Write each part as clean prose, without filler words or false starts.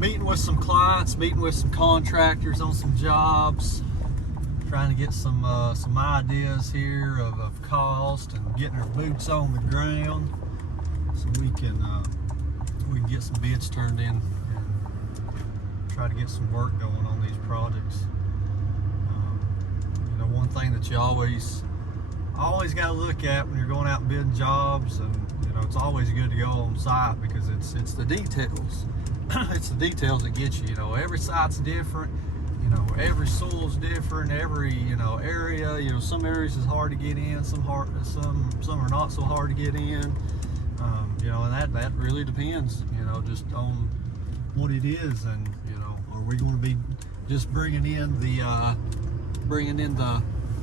meeting with some clients, meeting with some contractors on some jobs, trying to get some ideas here of cost and getting our boots on the ground so we can get some bids turned in and try to get some work going on these projects. You know, one thing that you always got to look at when you're going out and bidding jobs, and you know, it's always good to go on site because it's the details. It's the details that get you. You know, every site's different. You know, every soil's different. Every area. You know, some areas is hard to get in. Some are not so hard to get in. You know, and that really depends. You know, just on what it is, and you know, are we going to be just bringing in the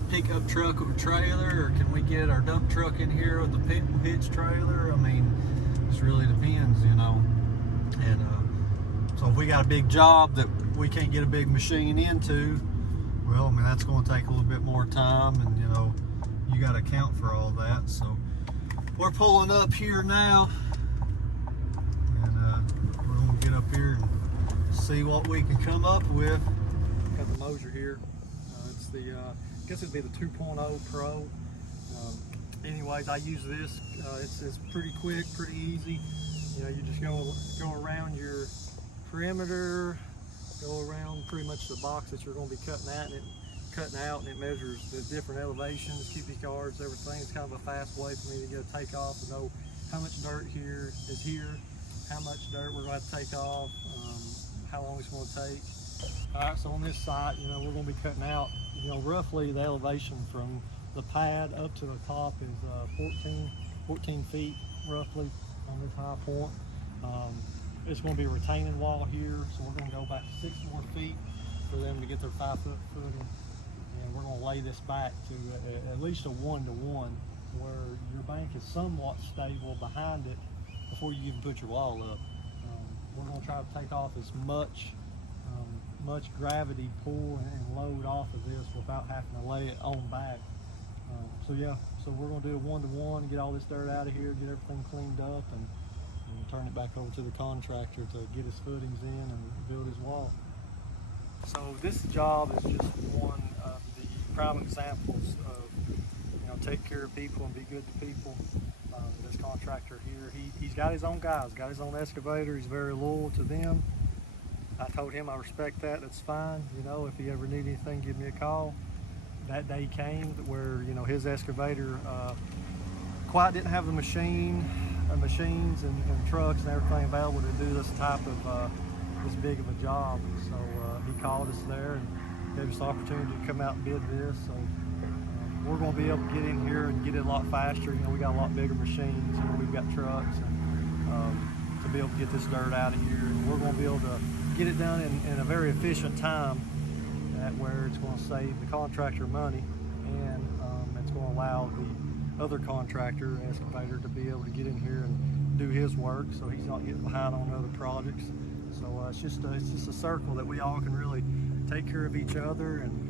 pickup truck or trailer, or can we get our dump truck in here with the hitch trailer? I mean, this really depends, you know. And so if we got a big job that we can't get a big machine into, well, I mean, that's going to take a little bit more time, and you know, you got to account for all that. So we're pulling up here now, and we're going to get up here and see what we can come up with. Got the Moasure here. It's the I guess it'd be the 2.0 Pro. Anyways, I use this. It's pretty quick, pretty easy. You know, you just go around your perimeter, go around pretty much the box that you're going to be cutting out, and it measures the different elevations, cubic yards, everything. It's kind of a fast way for me to get a takeoff to know how much dirt here is here, how much dirt we're going to take off, how long it's going to take. All right, so on this site, you know, we're going to be cutting out, you know, roughly the elevation from the pad up to the top is 14 feet roughly on this high point. It's going to be a retaining wall here, so we're going to go back 6 more feet for them to get their 5-foot footing, and we're going to lay this back to at least a 1-to-1, where your bank is somewhat stable behind it before you even put your wall up. We're going to try to take off as much gravity pull and load off of this without having to lay it on back. So yeah, so we're going to do a 1-to-1, get all this dirt out of here, get everything cleaned up, and turn it back over to the contractor to get his footings in and build his wall. So this job is just one of the prime examples of, you know, take care of people and be good to people. This contractor here, he's got his own guys, got his own excavator. He's very loyal to them. I told him I respect that. That's fine. You know, if he ever need anything, give me a call. That day came where, you know, his excavator quite didn't have the machines and trucks and everything available to do this type of this big of a job. So he called us there and gave us the opportunity to come out and bid this. So we're going to be able to get in here and get it a lot faster. You know, we got a lot bigger machines. You know, we've got trucks, and to be able to get this dirt out of here, and we're going to be able to get it done in a very efficient time, where it's going to save the contractor money, and it's going to allow the other contractor, excavator, to be able to get in here and do his work, so he's not getting behind on other projects. So it's just a circle that we all can really take care of each other, and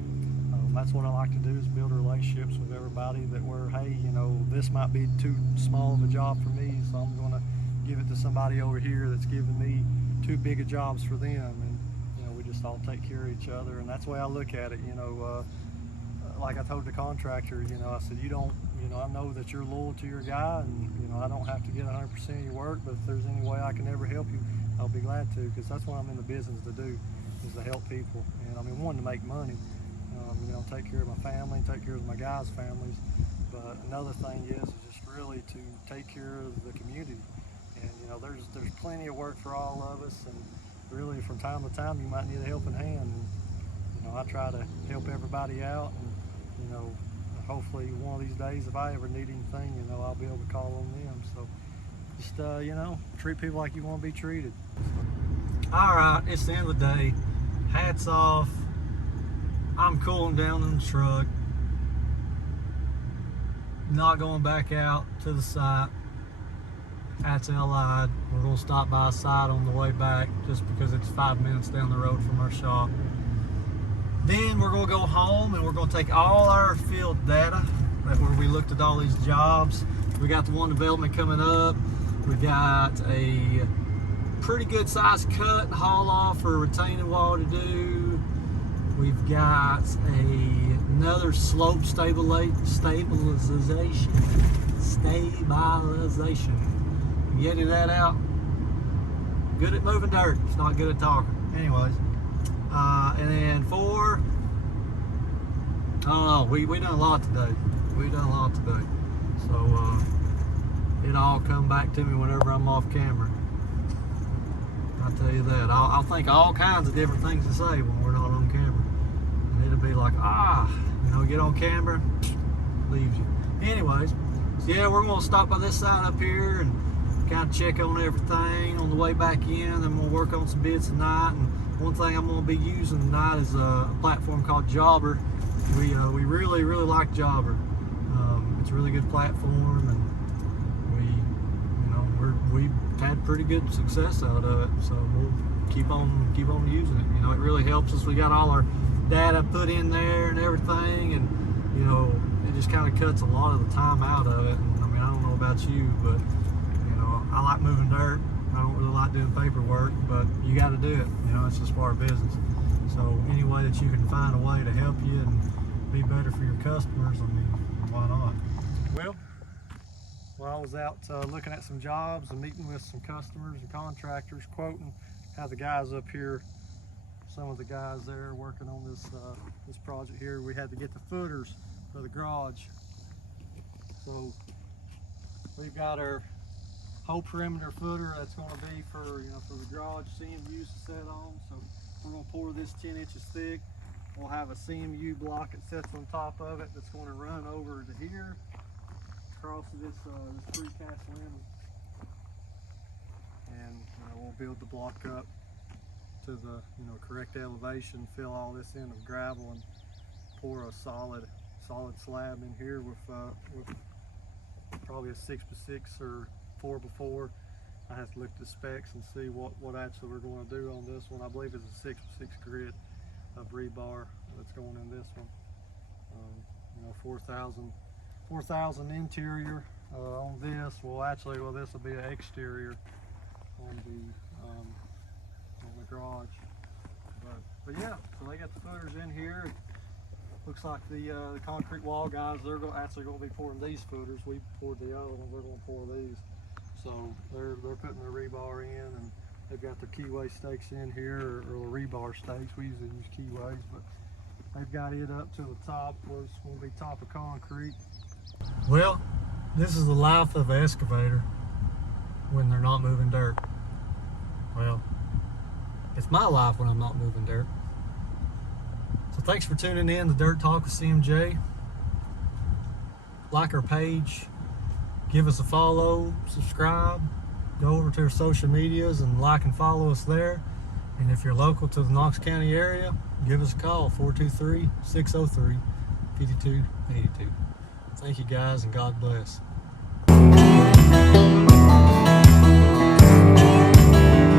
that's what I like to do, is build relationships with everybody that hey, you know, this might be too small of a job for me, so I'm going to give it to somebody over here that's giving me too big of jobs for them, and you know, we just all take care of each other. And that's the way I look at it. You know, like I told the contractor, you know, I said, you know, I know that you're loyal to your guy, and you know, I don't have to get 100% of your work, but if there's any way I can ever help you, I'll be glad to, because that's what I'm in the business to do, is to help people. And I mean, one, to make money, you know, take care of my family, take care of my guys' families, but another thing is just really to take care of the community. And you know, there's plenty of work for all of us, and really from time to time you might need a helping hand. And, you know, I try to help everybody out, and you know, hopefully one of these days, if I ever need anything, you know, I'll be able to call on them. So just you know, treat people like you want to be treated. All right, it's the end of the day. Hats off. I'm cooling down in the truck, not going back out to the site. That's LI. We're going to stop by a site on the way back, just because it's 5 minutes down the road from our shop. Then we're going to go home, and we're going to take all our field data where we looked at all these jobs. We got the one development coming up. We got a pretty good sized cut and haul off for a retaining wall to do. We've got another slope stabilization. Getting that out. Good at moving dirt. It's not good at talking. Anyways, and then 4. I don't know. We done a lot today. So it all come back to me whenever I'm off camera. I'll tell you that. I'll think all kinds of different things to say when we're not on camera. And it'll be like, get on camera, leaves you. Anyways, so yeah, we're gonna stop by this side up here and kind of check on everything on the way back in. Then we'll work on some bits tonight. And one thing I'm gonna be using tonight is a platform called Jobber. We really like Jobber. It's a really good platform, and we've had pretty good success out of it. So we'll keep on using it. It really helps us. We got all our data put in there and everything, and it just kind of cuts a lot of the time out of it. And I don't know about you, but I like moving dirt. I don't really like doing paperwork, but you got to do it. It's just part of business. So any way that you can find a way to help you and be better for your customers, why not? Well, while I was out looking at some jobs and meeting with some customers and contractors, quoting, have the guys up here, some of the guys there working on this project here. We had to get the footers for the garage. So we've got our whole perimeter footer that's going to be for the garage CMUs to set on. So we're going to pour this 10 inches thick. We'll have a CMU block that sits on top of it that's going to run over to here, across this precast limb, and we'll build the block up to the correct elevation, fill all this in with gravel, and pour a solid slab in here with probably a 6x6 or 4x4. I have to look at the specs and see what actually we're going to do on this one. I believe it's a 6x6 grid of rebar that's going in this one. 4,000 interior on this. This will be an exterior on the garage. But yeah, so they got the footers in here. Looks like the concrete wall guys, they're actually going to be pouring these footers. We poured the other ones. We're going to pour these. So they're putting the rebar in, and they've got their keyway stakes in here, or the rebar stakes. We usually use keyways, but they've got it up to the top where it's going to be top of concrete. Well, this is the life of an excavator when they're not moving dirt. Well, it's my life when I'm not moving dirt. So thanks for tuning in to Dirt Talk with CMJ. Like our page, give us a follow, subscribe, go over to our social medias and like and follow us there. And if you're local to the Knox County area, give us a call, 423-603-5282. Thank you guys, and God bless.